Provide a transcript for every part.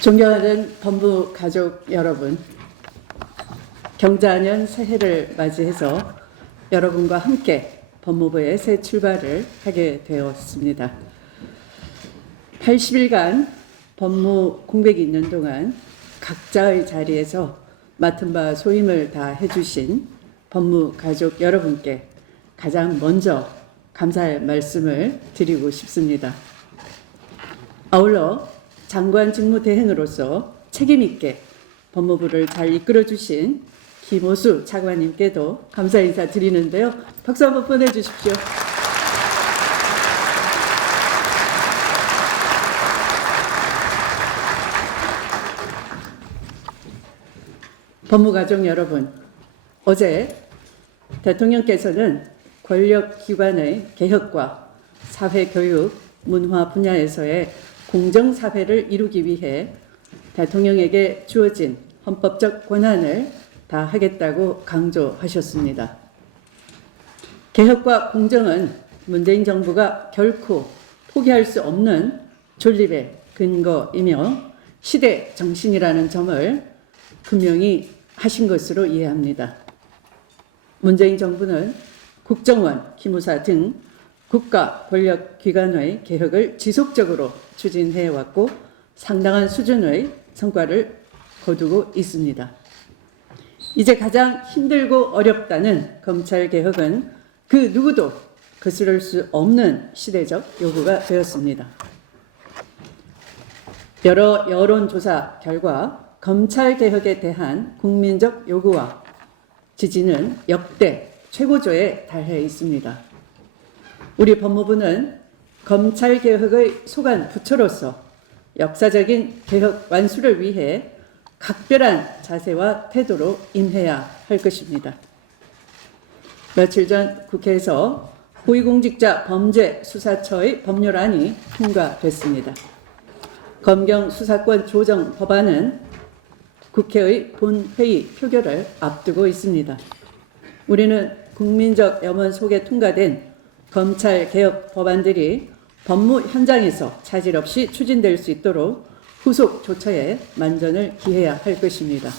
존경하는 법무 가족 여러분, 경자년 새해를 맞이해서 여러분과 함께 법무부의 새 출발을 하게 되었습니다. 80일간 법무 공백이 있는 동안 각자의 자리에서 맡은 바 소임을 다 해주신 법무 가족 여러분께 가장 먼저 감사의 말씀을 드리고 싶습니다. 아울러 장관 직무 대행으로서 책임있게 법무부를 잘 이끌어주신 김호수 차관님께도 감사 인사 드리는데요. 박수 한번 보내주십시오. 법무가족 여러분, 어제 대통령께서는 권력기관의 개혁과 사회교육, 문화 분야에서의 공정사회를 이루기 위해 대통령에게 주어진 헌법적 권한을 다하겠다고 강조하셨습니다. 개혁과 공정은 문재인 정부가 결코 포기할 수 없는 존립의 근거이며 시대 정신이라는 점을 분명히 하신 것으로 이해합니다. 문재인 정부는 국정원, 기무사 등 국가 권력기관의 개혁을 지속적으로 추진해왔고 상당한 수준의 성과를 거두고 있습니다. 이제 가장 힘들고 어렵다는 검찰개혁은 그 누구도 거스를 수 없는 시대적 요구가 되었습니다. 여러 여론조사 결과 검찰개혁에 대한 국민적 요구와 지지는 역대 최고조에 달해 있습니다. 우리 법무부는 검찰개혁의 소관 부처로서 역사적인 개혁 완수를 위해 각별한 자세와 태도로 임해야 할 것입니다. 며칠 전 국회에서 고위공직자 범죄수사처의 법률안이 통과됐습니다. 검경 수사권 조정 법안은 국회의 본회의 표결을 앞두고 있습니다. 우리는 국민적 염원 속에 통과된 검찰개혁 법안들이 법무 현장에서 차질 없이 추진될 수 있도록 후속 조처에 만전을 기해야 할 것입니다.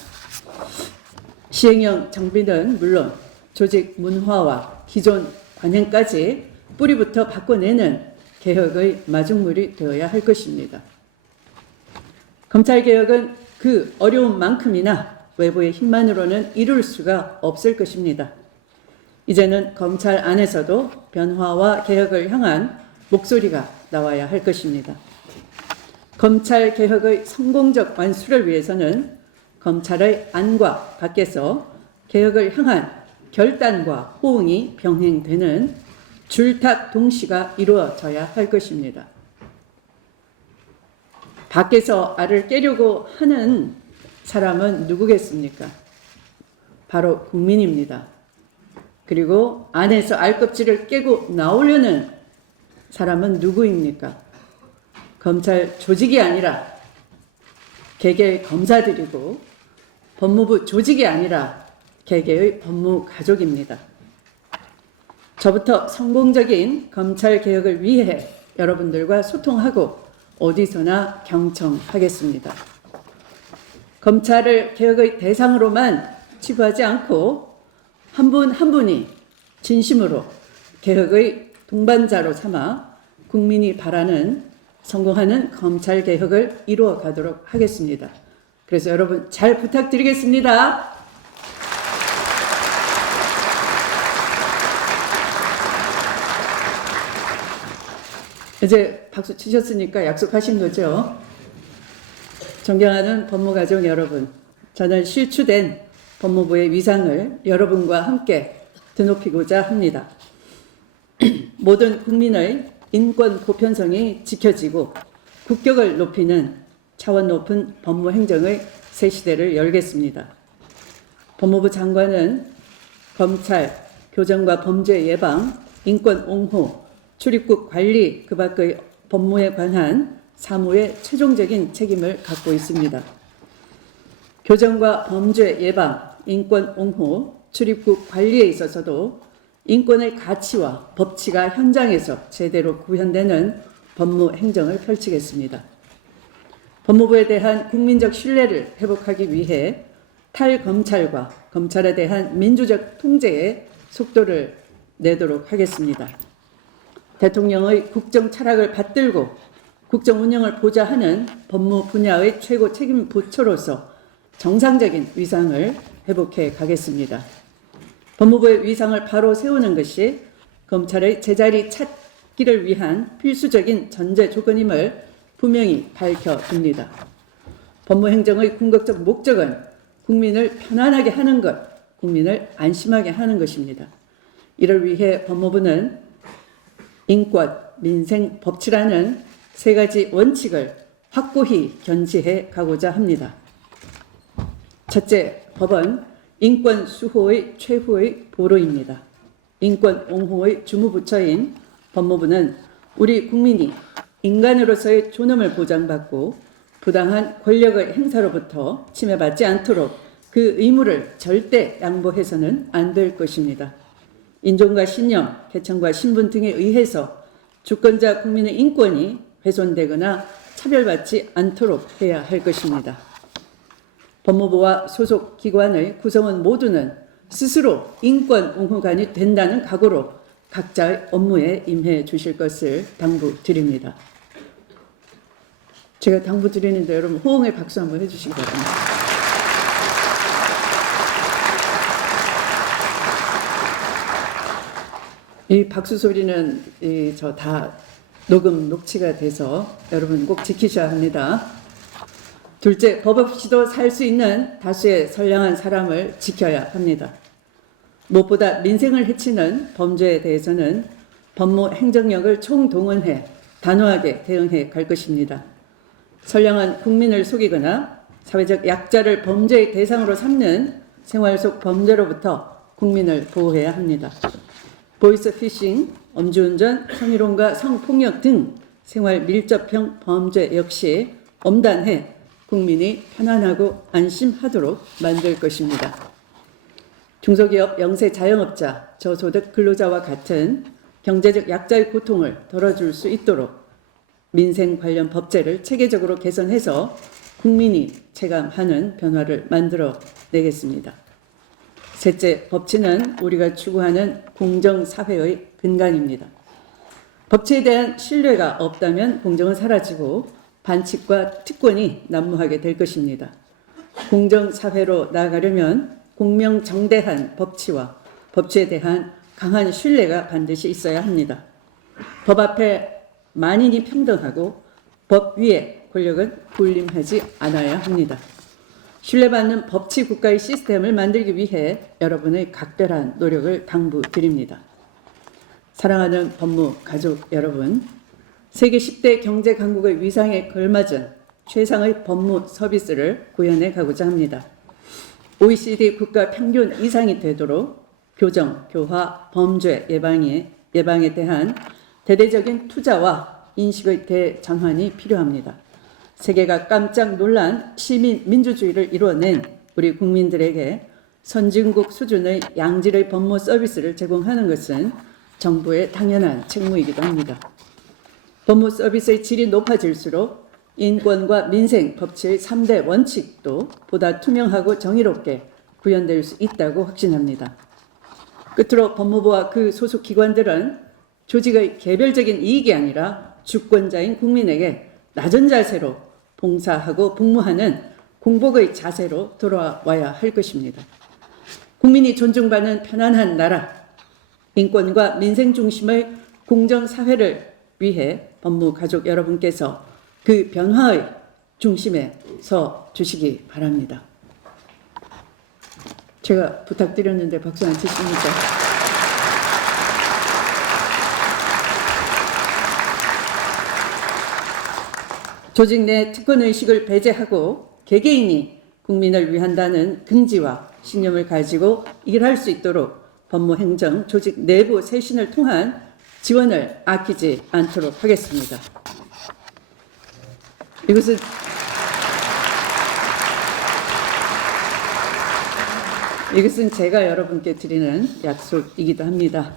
시행령 정비는 물론 조직 문화와 기존 관행까지 뿌리부터 바꿔내는 개혁의 마중물이 되어야 할 것입니다. 검찰개혁은 그 어려운 만큼이나 외부의 힘만으로는 이룰 수가 없을 것입니다. 이제는 검찰 안에서도 변화와 개혁을 향한 목소리가 나와야 할 것입니다. 검찰 개혁의 성공적 완수를 위해서는 검찰의 안과 밖에서 개혁을 향한 결단과 호응이 병행되는 줄탁 동시가 이루어져야 할 것입니다. 밖에서 알을 깨려고 하는 사람은 누구겠습니까? 바로 국민입니다. 그리고 안에서 알껍질을 깨고 나오려는 사람은 누구입니까? 검찰 조직이 아니라 개개의 검사들이고 법무부 조직이 아니라 개개의 법무가족입니다. 저부터 성공적인 검찰개혁을 위해 여러분들과 소통하고 어디서나 경청하겠습니다. 검찰을 개혁의 대상으로만 치부하지 않고 한 분 한 분이 진심으로 개혁의 동반자로 삼아 국민이 바라는 성공하는 검찰개혁을 이루어 가도록 하겠습니다. 그래서 여러분 잘 부탁드리겠습니다. 이제 박수 치셨으니까 약속하신 거죠? 존경하는 법무가족 여러분, 저는 실추된 법무부의 위상을 여러분과 함께 드높이고자 합니다. 모든 국민의 인권 보편성이 지켜지고 국격을 높이는 차원 높은 법무 행정의 새 시대를 열겠습니다. 법무부 장관은 검찰, 교정과 범죄 예방, 인권 옹호, 출입국 관리 그 밖의 법무에 관한 사무의 최종적인 책임을 갖고 있습니다. 교정과 범죄 예방, 인권 옹호, 출입국 관리에 있어서도 인권의 가치와 법치가 현장에서 제대로 구현되는 법무 행정을 펼치겠습니다. 법무부에 대한 국민적 신뢰를 회복하기 위해 탈검찰과 검찰에 대한 민주적 통제에 속도를 내도록 하겠습니다. 대통령의 국정 철학을 받들고 국정 운영을 보좌하는 법무 분야의 최고 책임 부처로서 정상적인 위상을 회복해 가겠습니다. 법무부의 위상을 바로 세우는 것이 검찰의 제자리 찾기를 위한 필수적인 전제 조건임을 분명히 밝혀둡니다. 법무행정의 궁극적 목적은 국민을 편안하게 하는 것, 국민을 안심하게 하는 것입니다. 이를 위해 법무부는 인권, 민생, 법치라는 세 가지 원칙을 확고히 견지해 가고자 합니다. 첫째, 법은 인권 수호의 최후의 보루입니다. 인권 옹호의 주무부처인 법무부는 우리 국민이 인간으로서의 존엄을 보장받고 부당한 권력의 행사로부터 침해받지 않도록 그 의무를 절대 양보해서는 안 될 것입니다. 인종과 신념, 계층과 신분 등에 의해서 주권자 국민의 인권이 훼손되거나 차별받지 않도록 해야 할 것입니다. 법무부와 소속 기관의 구성원 모두는 스스로 인권 옹호관이 된다는 각오로 각자의 업무에 임해 주실 것을 당부드립니다. 제가 당부드리는데 여러분 호응의 박수 한번 해주시기 바랍니다. 이 박수 소리는 저 다 녹취가 돼서 여러분 꼭 지키셔야 합니다. 둘째, 법 없이도 살 수 있는 다수의 선량한 사람을 지켜야 합니다. 무엇보다 민생을 해치는 범죄에 대해서는 법무 행정력을 총동원해 단호하게 대응해 갈 것입니다. 선량한 국민을 속이거나 사회적 약자를 범죄의 대상으로 삼는 생활 속 범죄로부터 국민을 보호해야 합니다. 보이스피싱, 음주운전, 성희롱과 성폭력 등 생활 밀접형 범죄 역시 엄단해 국민이 편안하고 안심하도록 만들 것입니다. 중소기업, 영세 자영업자, 저소득 근로자와 같은 경제적 약자의 고통을 덜어줄 수 있도록 민생 관련 법제를 체계적으로 개선해서 국민이 체감하는 변화를 만들어 내겠습니다. 셋째, 법치는 우리가 추구하는 공정사회의 근간입니다. 법치에 대한 신뢰가 없다면 공정은 사라지고 반칙과 특권이 난무하게 될 것입니다. 공정사회로 나아가려면 공명정대한 법치와 법치에 대한 강한 신뢰가 반드시 있어야 합니다. 법 앞에 만인이 평등하고 법 위에 권력은 군림하지 않아야 합니다. 신뢰받는 법치 국가의 시스템을 만들기 위해 여러분의 각별한 노력을 당부드립니다. 사랑하는 법무 가족 여러분, 세계 10대 경제 강국의 위상에 걸맞은 최상의 법무 서비스를 구현해 가고자 합니다. OECD 국가 평균 이상이 되도록 교정, 교화, 범죄 예방에 대한 대대적인 투자와 인식의 대전환이 필요합니다. 세계가 깜짝 놀란 시민 민주주의를 이루어낸 우리 국민들에게 선진국 수준의 양질의 법무 서비스를 제공하는 것은 정부의 당연한 책무이기도 합니다. 법무 서비스의 질이 높아질수록 인권과 민생, 법치의 3대 원칙도 보다 투명하고 정의롭게 구현될 수 있다고 확신합니다. 끝으로 법무부와 그 소속 기관들은 조직의 개별적인 이익이 아니라 주권자인 국민에게 낮은 자세로 봉사하고 복무하는 공복의 자세로 돌아와야 할 것입니다. 국민이 존중받는 편안한 나라, 인권과 민생 중심의 공정사회를 위해 법무 가족 여러분께서 그 변화의 중심에 서 주시기 바랍니다. 제가 부탁드렸는데 박수 안 치십니까? 조직 내 특권의식을 배제하고 개개인이 국민을 위한다는 긍지와 신념을 가지고 일할 수 있도록 법무행정 조직 내부 쇄신을 통한 지원을 아끼지 않도록 하겠습니다. 이것은 제가 여러분께 드리는 약속이기도 합니다.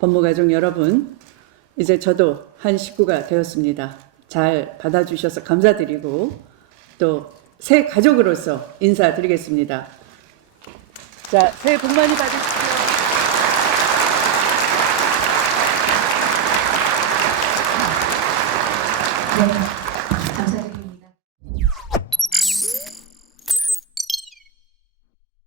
법무가족 여러분, 이제 저도 한 식구가 되었습니다. 잘 받아주셔서 감사드리고 또 새 가족으로서 인사드리겠습니다. 자, 새해 복 많이 받으십시오.